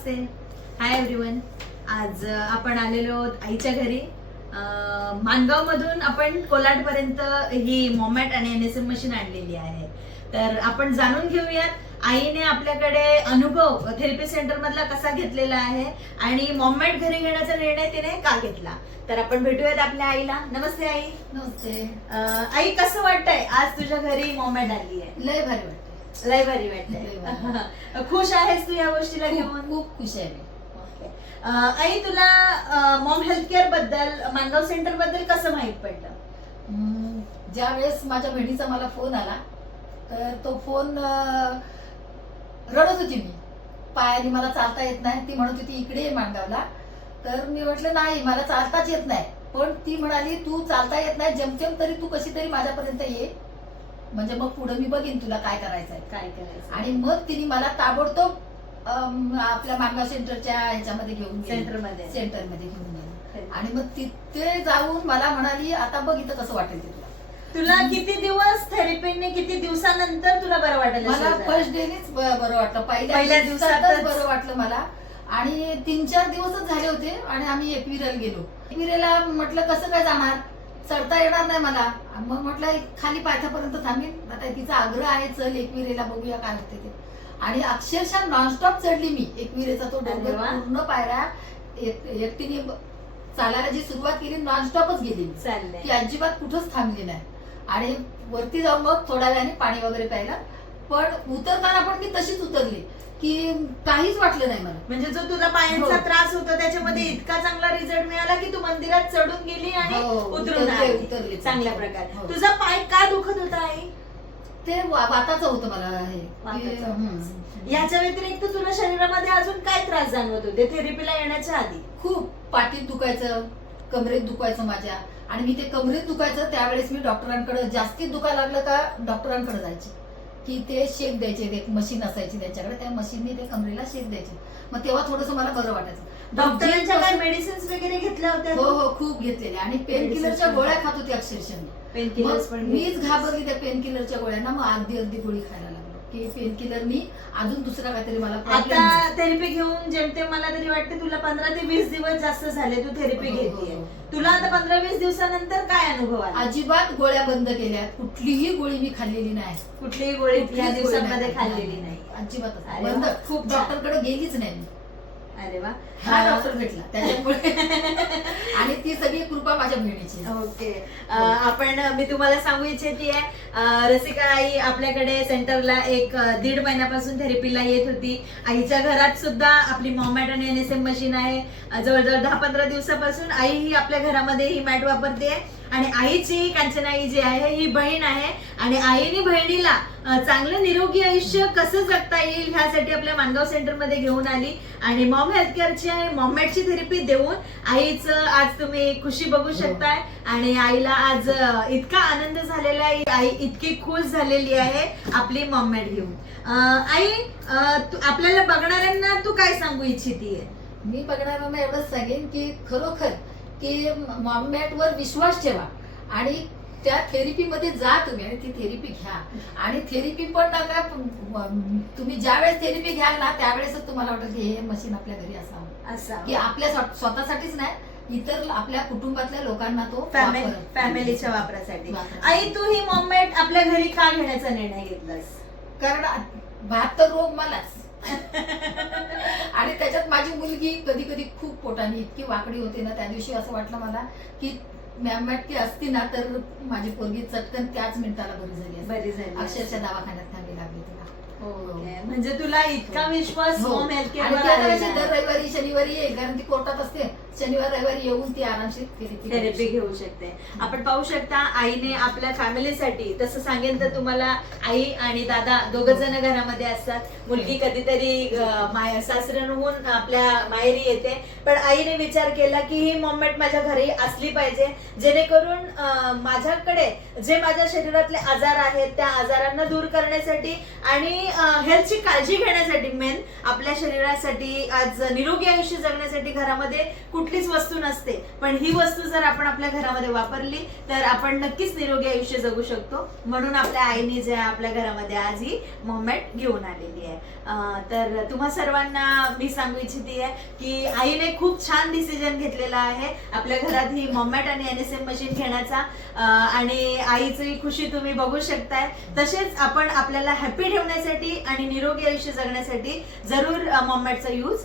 नमस्ते, hi everyone. आज आपण आलेलो आहोत आईच्या घरी. मानगाव मधून आपण कोलाड पर्यंत ही मॉमॅट आणि NSM मशीन आणलेली आहे. तर आपण जाणून घेऊयात आईने आपल्याकडे अनुभव थेरपी सेंटर मधला कसा घेतलेला आहे आणि मॉमॅट घरी घेण्याचा निर्णय तिने का घेतला. तर आपण भेटूयात आपल्या आईला. नमस्ते आई. नमस्ते. आई, कसं वाटतंय आज तुझ्या घरी मॉमॅट आली आहे? लय भारी वाटते. लय भारी वाटतंय. खुश आहेस तू या गोष्टीला घेऊन? खूप खुश आहे मी. आई, तुला मॉम हेल्थ केअर बद्दल, मानगाव सेंटर बद्दल कसं माहित पडलं? ज्या वेळेस माझ्या बहिणीचा मला फोन आला तर तो फोन रडत होती मी. पायाने मला चालता येत नाही. ती म्हणत होती इकडे ये मानगावला. तर मी म्हटलं नाही, मला चालताच येत नाही. पण ती म्हणाली तू चालता येत नाही, जमतेम तरी तू कशी तरी माझ्यापर्यंत ये, म्हणजे मग पुढे मी बघीन तुला काय करायचंय. आणि मग तिने मला ताबडतोब आपल्या मानगाव सेंटरच्या ह्याच्यामध्ये घेऊन सेंटरमध्ये घेऊन गेली. आणि मग तिथे जाऊन मला म्हणाली आता बघ इथं कसं वाटेल ते तुला किती दिवस थेरपीने, किती दिवसानंतर तुला बरं वाटलं? मला फर्स्ट डेनीच बरं वाटलं. पहिल्या दिवसातच बरं वाटलं मला. आणि 3-4 दिवसच झाले होते आणि आम्ही एकविरेला गेलो. एकविरेला म्हटलं कसं काय जाणार, चढता येणार नाही मला. मग म्हटलं खाली पायथ्यापर्यंत थांबीन. आता तिचा आग्रह आहे चल एकविरेला बघूया काय होते ते. आणि अक्षरशः नॉनस्टॉप चढली मी एकविरेचा तो डोंगर. पूर्ण पायऱ्या एकटीने चालायला जी सुरुवात केली नॉनस्टॉपच गेली ती, अजिबात कुठंच थांबली नाही. आणि वरती जाऊन मग थोड्या वेळाने पाणी वगैरे प्यायला. पण उतरताना पण मी तशीच उतरली की काहीच वाटलं नाही मला. म्हणजे जो तुला पायांचा त्रास होता त्याच्यामध्ये इतका चांगला रिझल्ट मिळाला की तू मंदिरात चढून गेली आणि उतरली चांगल्या प्रकारे. तुझा पाय का दुखत होता आई? ते वाताचं होतं मला. हे याच्या व्यतिरिक्त तुला शरीरामध्ये अजून काय त्रास जाणवत होते थेरपीला येण्याच्या आधी? खूप पाठीत दुखायचं, कमरेत दुखायचं माझ्या. आणि मी ते कमरेत दुखायचं त्यावेळेस मी डॉक्टरांकडे, जास्तीत दुखायला लागलं का डॉक्टरांकडे जायचे की ते शेक द्यायचे. एक मशीन असायची त्यांच्याकडे, त्या मशीनने ते कमरेला शेक द्यायचे. मग तेव्हा थोडंसं मला बरं वाटायचं. डॉक्टरांच्या काय मेडिसिन्स वगैरे घेतल्या होत्या? हो, खूप घेतलेल्या. आणि पेन किलरच्या गोळ्या खात होती अक्षरशः. मीच घाबरली त्या पेन किलरच्या गोळ्यांना. मग अर्धी गोळी खायला लागलो की पेन किलरनी अजून दुसरा काहीतरी मला. आता थेरपी घेऊन जेमते मला तरी वाटते तुला 15 ते 20 दिवस जास्त झाले तू थेरपी घेतेय. तुला आता 15-20 दिवसानंतर काय अनुभव आला? अजिबात गोळ्या बंद केल्या. कुठलीही गोळी मी खाल्लेली नाही. कुठलीही गोळी या दिवसांमध्ये खाल्लेली नाही अजिबात. बंद. खूप डॉक्टरकडे गेलीच नाही मी. अरे वा. हा डॉक्टर भेटला त्याच्यामुळे. आणि ती सगळी कृपा माझ्या बहिणीची. ओके. मी तुम्हाला सांगू इच्छिते रसिका आई आपल्याकडे सेंटरला 1-1.5 महिन्यापासून थेरपीला येत होती. आईच्या घरात सुद्धा आपली मॉमॅट आणि NSM मशीन आहे. जवळजवळ 10-15 दिवसापासून आई ही आपल्या घरामध्ये ही मॅट वापरते. आणि आईची कांचनाई जी आहे ही बहीण आहे. आणि आईने बहिणीला चांगलं निरोगी आयुष्य कसं जगता येईल ह्यासाठी आपल्या मानगाव सेंटर मध्ये घेऊन आली. आणि मॉम हेल्थ केअरची आहे मॉमॅटची थेरपी देऊन आईचं आज तुम्ही खुशी बघू शकताय. आणि आईला आज इतका आनंद झालेला आहे, आई इतकी खुश झालेली आहे आपली मॉमॅट घेऊन. आई, आपल्याला बघणाऱ्यांना तू काय सांगू इच्छितीये? मी बघणाऱ्यांना एवढंच सांगेन की खरोखर की मॉमॅटवर विश्वास ठेवा आणि त्या थेरपीमध्ये जा तुम्ही आणि ती थेरपी घ्या. आणि थेरपी पण नका, तुम्ही ज्यावेळेस थेरपी घ्याल ना त्यावेळेसच तुम्हाला वाटेल की हे मशीन आपल्या घरी असावं. की आपल्या स्वतःसाठीच नाही, इतर आपल्या कुटुंबातल्या लोकांना तो फॅमिलीच्या वापरासाठी. आई, तू ही मॉमॅट आपल्या घरी का घेण्याचा निर्णय घेतलास? कारण 72 रोग मलाच. आणि त्याच्यात माझी मुलगी कधी कधी खूप पोटाने इतकी वाकडी होते ना, त्या दिवशी असं वाटलं मला की मॅमॅट ती असती ना तर माझी पोरगी चटकन त्याच मिनिटाला बरी झाली. अक्षरशः दवाखान्यात न्यावी लागली तिला. म्हणजे तुला इतका विश्वास होम हेल्थ केअर दर रविवारी शनिवारी येईल, कारण ती कोर्टात असते. शनिवार रविवारी येऊन ती आरामशीर थेरपी घेऊ शकते. आपण पाहू शकता आईने आपल्या फॅमिलीसाठी, तसं सांगेन तर तुम्हाला आई आणि दादा दोघ जण घरामध्ये असतात. मुलगी कधीतरी सासऱ्यांहून आपल्या माहेरी येते, पण आईने विचार केला की ही मॉमॅट माझ्या घरी असली पाहिजे, जेणेकरून माझ्याकडे जे माझ्या शरीरातले आजार आहेत त्या आजारांना दूर करण्यासाठी आणि हेल्थची काळजी घेण्यासाठी, मेन आपल्या शरीरासाठी आज निरोगी आयुष्य जगण्यासाठी घरामध्ये कुठलीच वस्तू नसते, पण ही वस्तू जर आपण आपल्या घरामध्ये वापरली तर आपण नक्कीच निरोगी आयुष्य जगू शकतो. म्हणून आपल्या आईने जे आपल्या घरामध्ये आज ही मॉमॅट घेऊन आलेली आहे. तर तुम्हा सर्वांना मी सांगू इच्छिते की आईने खूप छान डिसिजन घेतलेला आहे आपल्या घरात ही मॉमॅट आणि NSM मशीन घेण्याचा. आणि आईची खुशी तुम्ही बघू शकताय. तसेच आपण आपल्याला हॅपी ठेवण्यासाठी आणि निरोगी आयुष्य जगण्यासाठी जरूर मॉमॅटचा यूज